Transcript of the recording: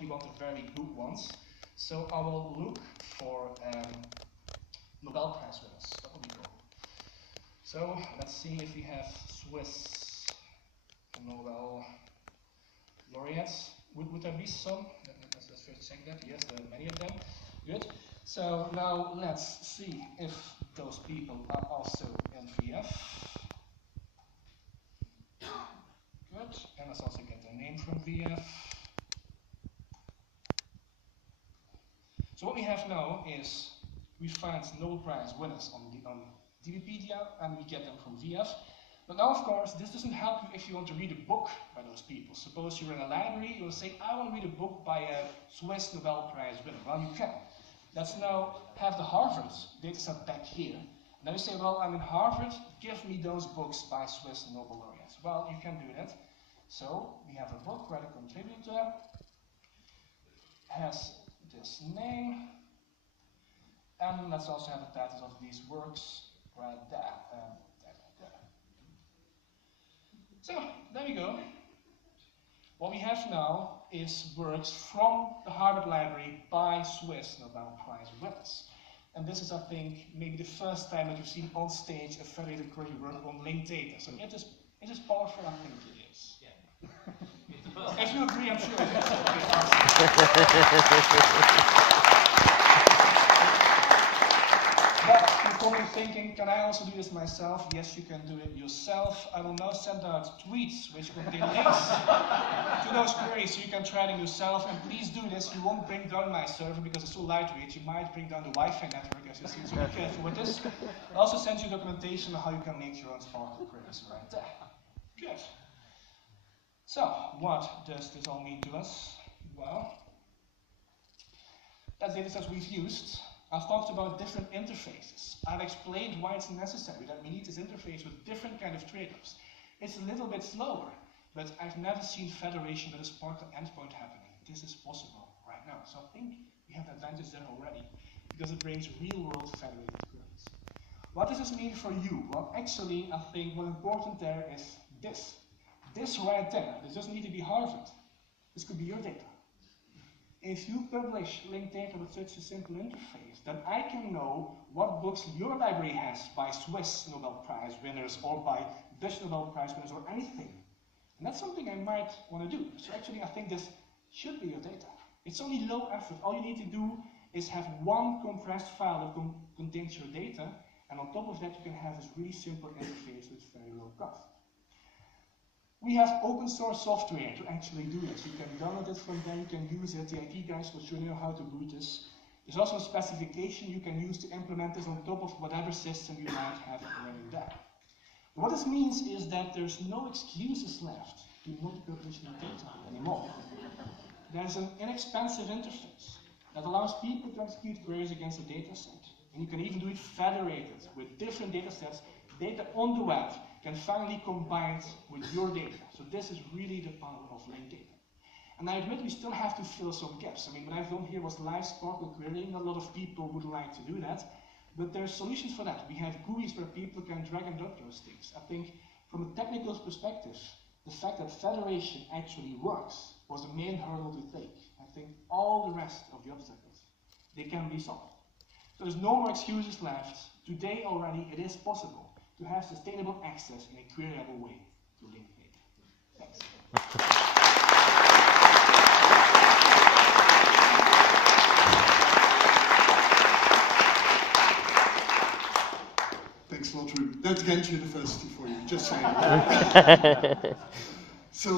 we want the very good ones. So I will look for Nobel Prize winners. That would be cool. So let's see if we have Swiss Nobel laureates. Would there be some? Let's first check that. Yes, there are many of them. Good. So now let's see if those people are also in VF. Good. And let's also get their name from VF. So what we have now is we find Nobel Prize winners on Wikipedia and we get them from VF. But now, of course, this doesn't help you if you want to read a book by those people. Suppose you're in a library, you will say, I want to read a book by a Swiss Nobel Prize winner. Well, you can. Let's now have the Harvard dataset back here. And then you say, well, I'm in Harvard, give me those books by Swiss Nobel laureates. Well, you can do that. So we have a book where the contributor has this name. And let's also have the titles of these works right there. So, there we go. What we have now is works from the Harvard Library by Swiss Nobel Prize winners. And this is, I think, maybe the first time that you've seen on stage a federated query work on linked data. So it is powerful, I think it is. Yeah. If you agree, I'm sure it is. But you're probably thinking, can I also do this myself? Yes, you can do it yourself. I will now send out tweets which contain links to those queries so you can try them yourself. And please do this. You won't bring down my server because it's so lightweight. You might bring down the Wi-Fi network, as you see, so be careful with this. I'll also send you documentation on how you can make your own Sparkle queries right there. Good. So, what does this all mean to us? Well, that's data sets we've used. I've talked about different interfaces. I've explained why it's necessary that we need this interface with different kind of trade-offs. It's a little bit slower, but I've never seen federation with a Sparkle endpoint happening. This is possible right now. So I think we have an advantage there already, because it brings real-world federated queries. What does this mean for you? Well, actually, I think what's important there is this. This right there. This doesn't need to be Harvard. This could be your data. If you publish linked data with such a simple interface, then I can know what books your library has by Swiss Nobel Prize winners or by Dutch Nobel Prize winners or anything. And that's something I might want to do. So actually, I think this should be your data. It's only low effort. All you need to do is have one compressed file that contains your data, and on top of that, you can have this really simple interface with very low cost. We have open source software to actually do this. You can download it from there, you can use it. The IT guys will show you how to boot this. There's also a specification you can use to implement this on top of whatever system you might have already there. What this means is that there's no excuses left to not publish your data anymore. There's an inexpensive interface that allows people to execute queries against a data set. And you can even do it federated with different data sets. Data on the web can finally combine with your data. So this is really the power of linked data. And I admit we still have to fill some gaps. I mean, what I've done here was live Sparkle querying. Not a lot of people would like to do that, but there's solutions for that. We have GUIs where people can drag and drop those things. I think from a technical perspective, the fact that federation actually works was the main hurdle to take. I think all the rest of the obstacles, they can be solved. So there's no more excuses left. Today already it is possible to have sustainable access in a queryable way to linked data. Thanks. Thanks a lot, Ruben. That's Ghent University for you, just saying. So.